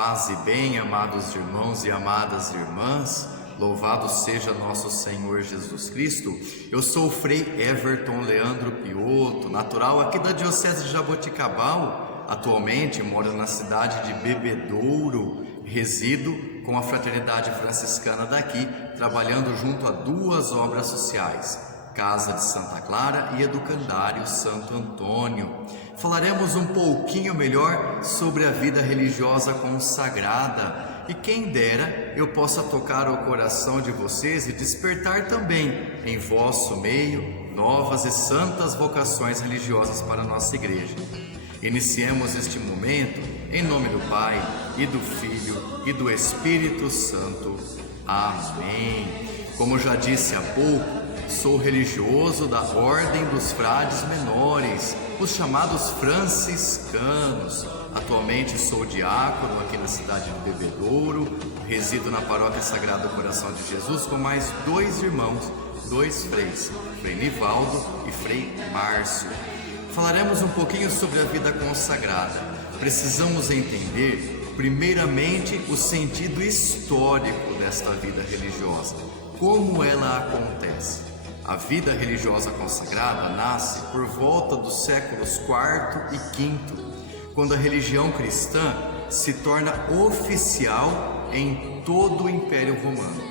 Paz e bem, amados irmãos e amadas irmãs, louvado seja nosso Senhor Jesus Cristo. Eu sou o Frei Everton Leandro Pioto, natural aqui da Diocese de Jaboticabal. Atualmente moro na cidade de Bebedouro, resido com a Fraternidade Franciscana daqui, trabalhando junto a duas obras sociais, Casa de Santa Clara e Educandário Santo Antônio. Falaremos um pouquinho melhor sobre a vida religiosa consagrada e quem dera eu possa tocar o coração de vocês e despertar também em vosso meio novas e santas vocações religiosas para a nossa igreja. Iniciemos este momento em nome do Pai e do Filho e do Espírito Santo. Amém. Como já disse há pouco, sou religioso da Ordem dos Frades Menores, os chamados franciscanos. Atualmente sou diácono aqui na cidade de Bebedouro, resido na Paróquia Sagrado Coração de Jesus com mais dois irmãos, dois freis, Frei Nivaldo e Frei Márcio. Falaremos um pouquinho sobre a vida consagrada. Precisamos entender, primeiramente, o sentido histórico desta vida religiosa, como ela acontece. A vida religiosa consagrada nasce por volta dos séculos IV e V, quando a religião cristã se torna oficial em todo o Império Romano.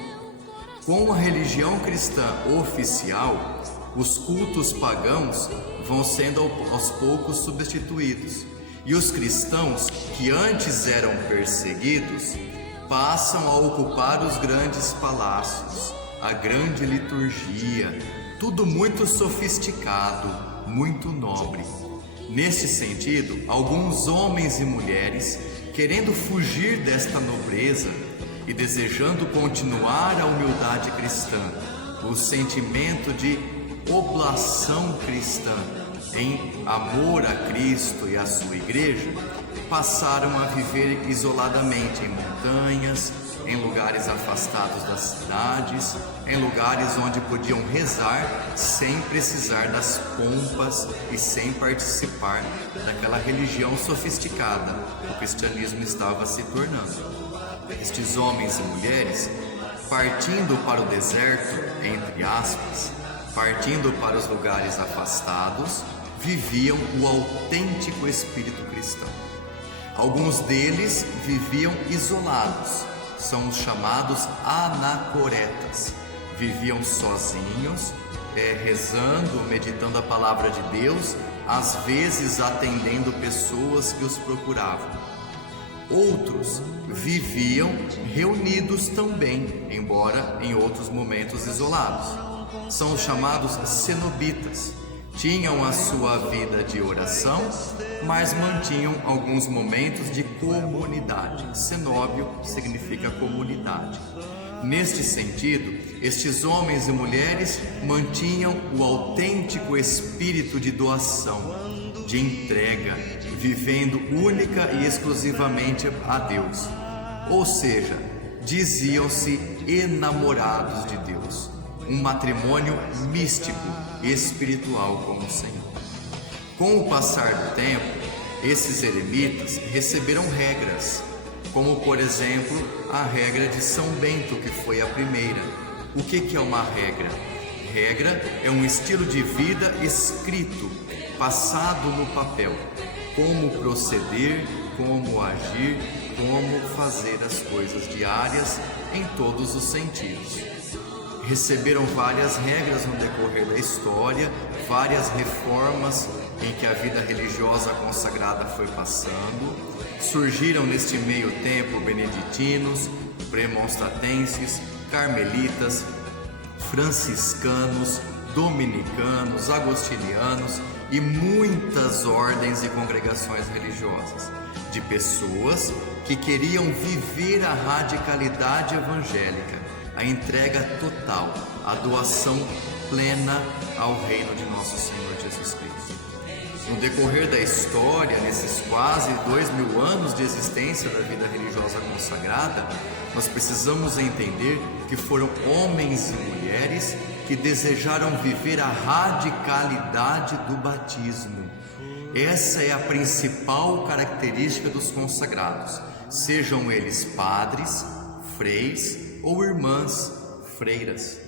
Com a religião cristã oficial, os cultos pagãos vão sendo aos poucos substituídos, e os cristãos que antes eram perseguidos passam a ocupar os grandes palácios, a grande liturgia, tudo muito sofisticado, muito nobre. Neste sentido, alguns homens e mulheres, querendo fugir desta nobreza e desejando continuar a humildade cristã, o sentimento de oblação cristã, em amor a Cristo e a sua igreja, passaram a viver isoladamente em montanhas, em lugares afastados das cidades, em lugares onde podiam rezar sem precisar das pompas e sem participar daquela religião sofisticada que o cristianismo estava se tornando. Estes homens e mulheres, partindo para o deserto, entre aspas, partindo para os lugares afastados, viviam o autêntico espírito cristão. Alguns deles viviam isolados, são os chamados anacoretas. Viviam sozinhos, rezando, meditando a palavra de Deus, às vezes atendendo pessoas que os procuravam. Outros viviam reunidos também, embora em outros momentos isolados. São os chamados cenobitas. Tinham a sua vida de oração, mas mantinham alguns momentos de comunidade. Cenóbio significa comunidade. Neste sentido, estes homens e mulheres mantinham o autêntico espírito de doação, de entrega, vivendo única e exclusivamente a Deus. Ou seja, diziam-se enamorados de Deus. Um matrimônio místico e espiritual com o Senhor. Com o passar do tempo, esses eremitas receberam regras, como por exemplo a regra de São Bento, que foi a primeira. O que é uma regra? Regra é um estilo de vida escrito, passado no papel. Como proceder, como agir, como fazer as coisas diárias em todos os sentidos. Receberam várias regras no decorrer da história, várias reformas em que a vida religiosa consagrada foi passando. Surgiram neste meio tempo beneditinos, premonstratenses, carmelitas, franciscanos, dominicanos, agostinianos e muitas ordens e congregações religiosas, de pessoas que queriam viver a radicalidade evangélica, a entrega total, a doação plena ao reino de nosso Senhor Jesus Cristo. No decorrer da história, nesses quase 2000 anos de existência da vida religiosa consagrada, nós precisamos entender que foram homens e mulheres que desejaram viver a radicalidade do batismo. Essa é a principal característica dos consagrados, sejam eles padres, freis ou irmãs, freiras.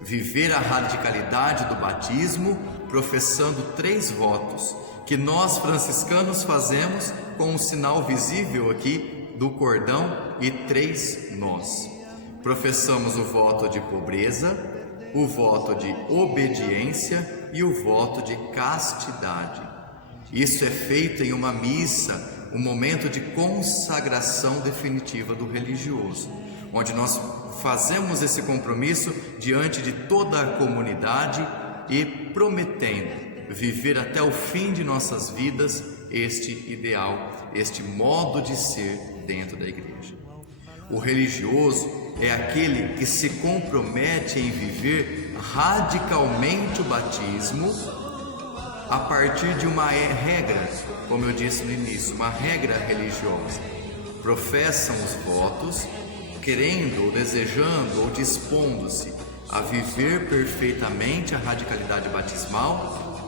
Viver a radicalidade do batismo professando 3 votos, que nós franciscanos fazemos com o sinal visível aqui do cordão e 3 nós. Professamos o voto de pobreza, o voto de obediência e o voto de castidade. Isso é feito em uma missa, um momento de consagração definitiva do religioso, onde nós fazemos esse compromisso diante de toda a comunidade e prometendo viver até o fim de nossas vidas este ideal, este modo de ser dentro da igreja. O religioso é aquele que se compromete em viver radicalmente o batismo a partir de uma regra, como eu disse no início, uma regra religiosa. Professam os votos, querendo ou desejando ou dispondo-se a viver perfeitamente a radicalidade batismal,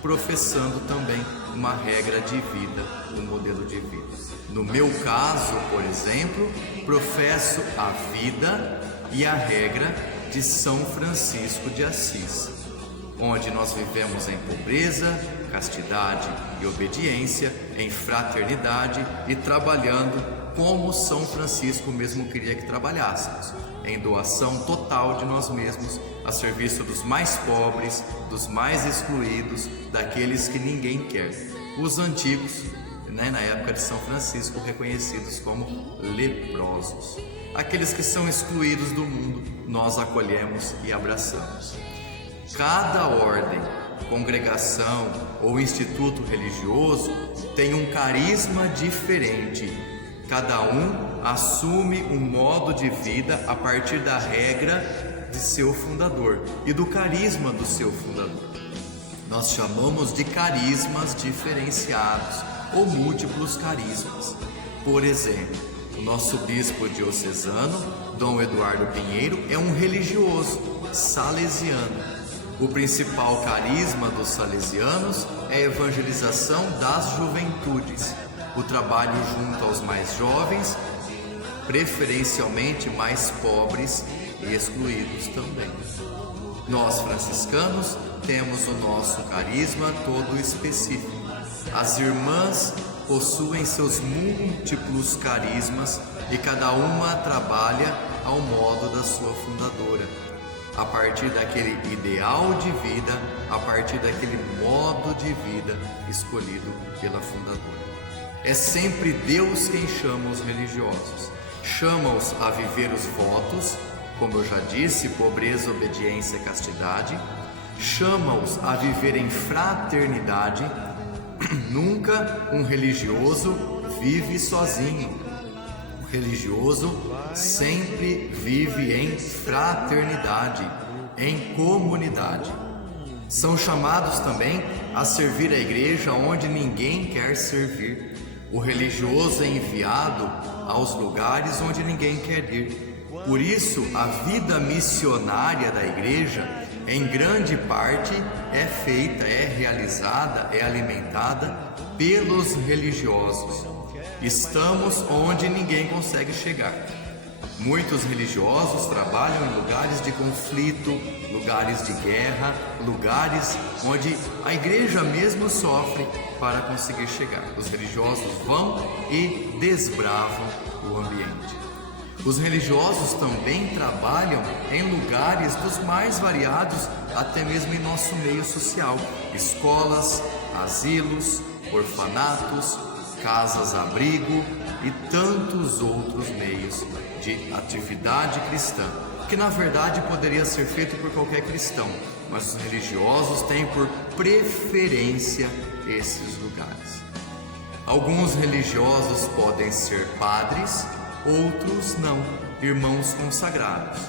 professando também uma regra de vida, um modelo de vida. No meu caso, por exemplo, professo a vida e a regra de São Francisco de Assis, onde nós vivemos em pobreza, castidade e obediência, em fraternidade e trabalhando como São Francisco mesmo queria que trabalhássemos, em doação total de nós mesmos, a serviço dos mais pobres, dos mais excluídos, daqueles que ninguém quer. Os antigos, na época de São Francisco, reconhecidos como leprosos. Aqueles que são excluídos do mundo, nós acolhemos e abraçamos. Cada ordem, congregação ou instituto religioso tem um carisma diferente. Cada um assume um modo de vida a partir da regra de seu fundador e do carisma do seu fundador. Nós chamamos de carismas diferenciados ou múltiplos carismas. Por exemplo, o nosso bispo diocesano, Dom Eduardo Pinheiro, é um religioso salesiano. O principal carisma dos salesianos é a evangelização das juventudes, o trabalho junto aos mais jovens, preferencialmente mais pobres e excluídos também. Nós, franciscanos, temos o nosso carisma todo específico. As irmãs possuem seus múltiplos carismas e cada uma trabalha ao modo da sua fundadora, a partir daquele ideal de vida, a partir daquele modo de vida escolhido pela fundadora. É sempre Deus quem chama os religiosos, chama-os a viver os votos, como eu já disse, pobreza, obediência e castidade, chama-os a viver em fraternidade. Nunca um religioso vive sozinho. O religioso sempre vive em fraternidade, em comunidade. São chamados também a servir a igreja onde ninguém quer servir. O religioso é enviado aos lugares onde ninguém quer ir. Por isso, a vida missionária da igreja, em grande parte, é feita, é realizada, é alimentada pelos religiosos. Estamos onde ninguém consegue chegar. Muitos religiosos trabalham em lugares de conflito, lugares de guerra, lugares onde a igreja mesmo sofre para conseguir chegar. Os religiosos vão e desbravam o ambiente. Os religiosos também trabalham em lugares dos mais variados, até mesmo em nosso meio social: escolas, asilos, orfanatos, casas-abrigo e tantos outros meios de atividade cristã, que na verdade poderia ser feito por qualquer cristão, mas os religiosos têm por preferência esses lugares. Alguns religiosos podem ser padres, outros não, irmãos consagrados.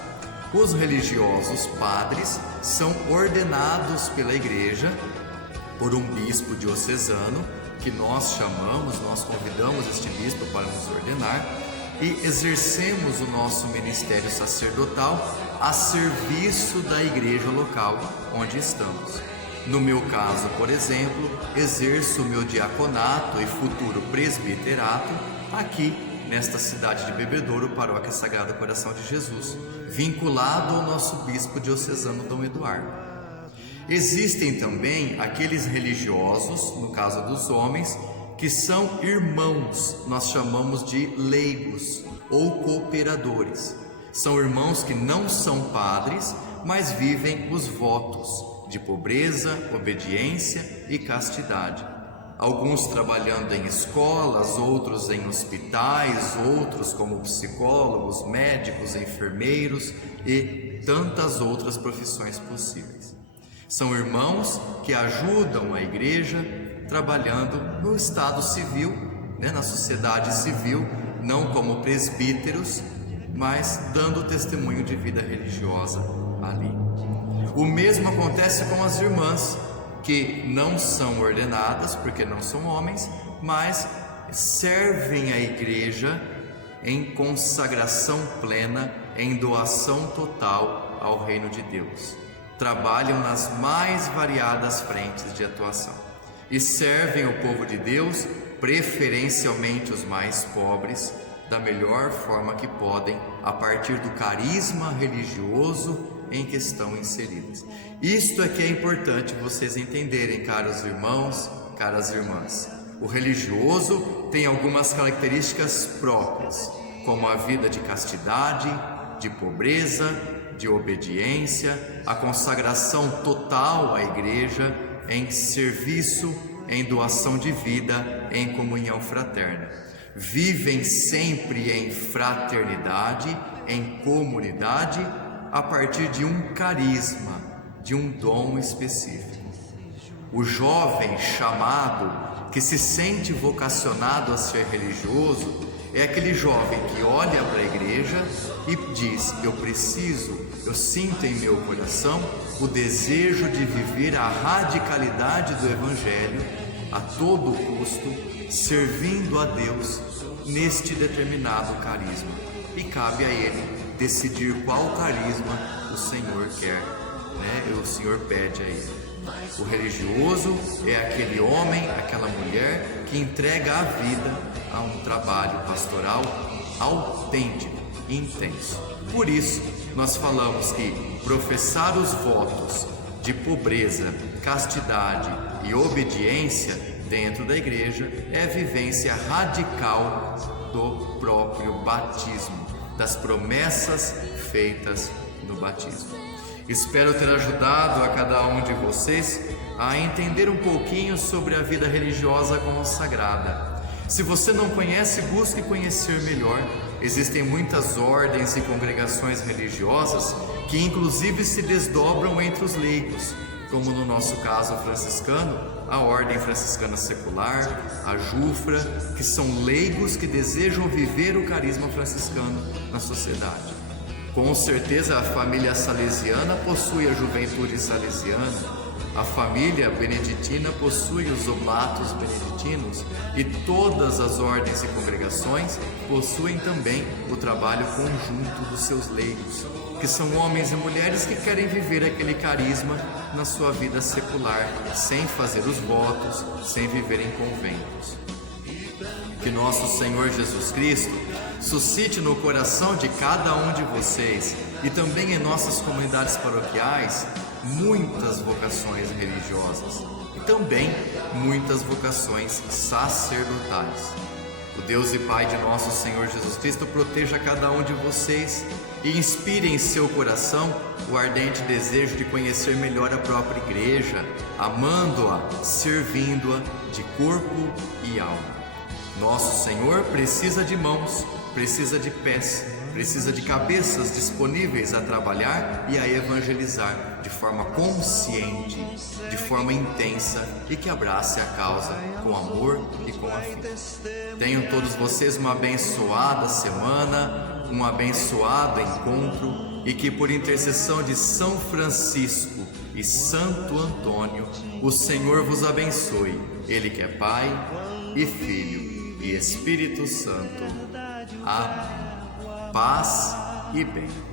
Os religiosos padres são ordenados pela igreja por um bispo diocesano, que nós convidamos este bispo para nos ordenar, e exercemos o nosso ministério sacerdotal a serviço da igreja local onde estamos. No meu caso, por exemplo, exerço o meu diaconato e futuro presbiterato aqui nesta cidade de Bebedouro, Paróquia Sagrado Coração de Jesus, vinculado ao nosso bispo diocesano Dom Eduardo. Existem também aqueles religiosos, no caso dos homens, que são irmãos, nós chamamos de leigos ou cooperadores. São irmãos que não são padres, mas vivem os votos de pobreza, obediência e castidade. Alguns trabalhando em escolas, outros em hospitais, outros como psicólogos, médicos, enfermeiros e tantas outras profissões possíveis. São irmãos que ajudam a igreja trabalhando no estado civil, na sociedade civil, não como presbíteros, mas dando testemunho de vida religiosa ali. O mesmo acontece com as irmãs, que não são ordenadas, porque não são homens, mas servem a igreja em consagração plena, em doação total ao reino de Deus. Trabalham nas mais variadas frentes de atuação e servem o povo de Deus, preferencialmente os mais pobres, da melhor forma que podem, a partir do carisma religioso em que estão inseridos. Isto é que é importante vocês entenderem, caros irmãos, caras irmãs. O religioso tem algumas características próprias, como a vida de castidade, de pobreza, de obediência, a consagração total à igreja, em serviço, em doação de vida, em comunhão fraterna. Vivem sempre em fraternidade, em comunidade, a partir de um carisma, de um dom específico. O jovem chamado, que se sente vocacionado a ser religioso, é aquele jovem que olha para a igreja e diz: eu sinto em meu coração o desejo de viver a radicalidade do Evangelho a todo custo, servindo a Deus neste determinado carisma. E cabe a ele decidir qual carisma o Senhor quer, o Senhor pede a ele. O religioso é aquele homem, aquela mulher que entrega a vida a um trabalho pastoral autêntico e intenso. Por isso, nós falamos que professar os votos de pobreza, castidade e obediência dentro da igreja é a vivência radical do próprio batismo, das promessas feitas no batismo. Espero ter ajudado a cada um de vocês a entender um pouquinho sobre a vida religiosa consagrada. Se você não conhece, busque conhecer melhor. Existem muitas ordens e congregações religiosas que inclusive se desdobram entre os leigos, como no nosso caso franciscano, a Ordem Franciscana Secular, a Jufra, que são leigos que desejam viver o carisma franciscano na sociedade. Com certeza a família salesiana possui a juventude salesiana, a família beneditina possui os oblatos beneditinos e todas as ordens e congregações possuem também o trabalho conjunto dos seus leigos, que são homens e mulheres que querem viver aquele carisma na sua vida secular, sem fazer os votos, sem viver em conventos. Que nosso Senhor Jesus Cristo suscite no coração de cada um de vocês e também em nossas comunidades paroquiais muitas vocações religiosas e também muitas vocações sacerdotais. O Deus e Pai de nosso Senhor Jesus Cristo proteja cada um de vocês e inspire em seu coração o ardente desejo de conhecer melhor a própria igreja, amando-a, servindo-a de corpo e alma. Nosso Senhor precisa de mãos, precisa de pés, precisa de cabeças disponíveis a trabalhar e a evangelizar de forma consciente, de forma intensa e que abrace a causa com amor e com afinco. Tenham todos vocês uma abençoada semana, um abençoado encontro e que por intercessão de São Francisco e Santo Antônio, o Senhor vos abençoe, Ele que é Pai e Filho e Espírito Santo. Amém. Paz e bem.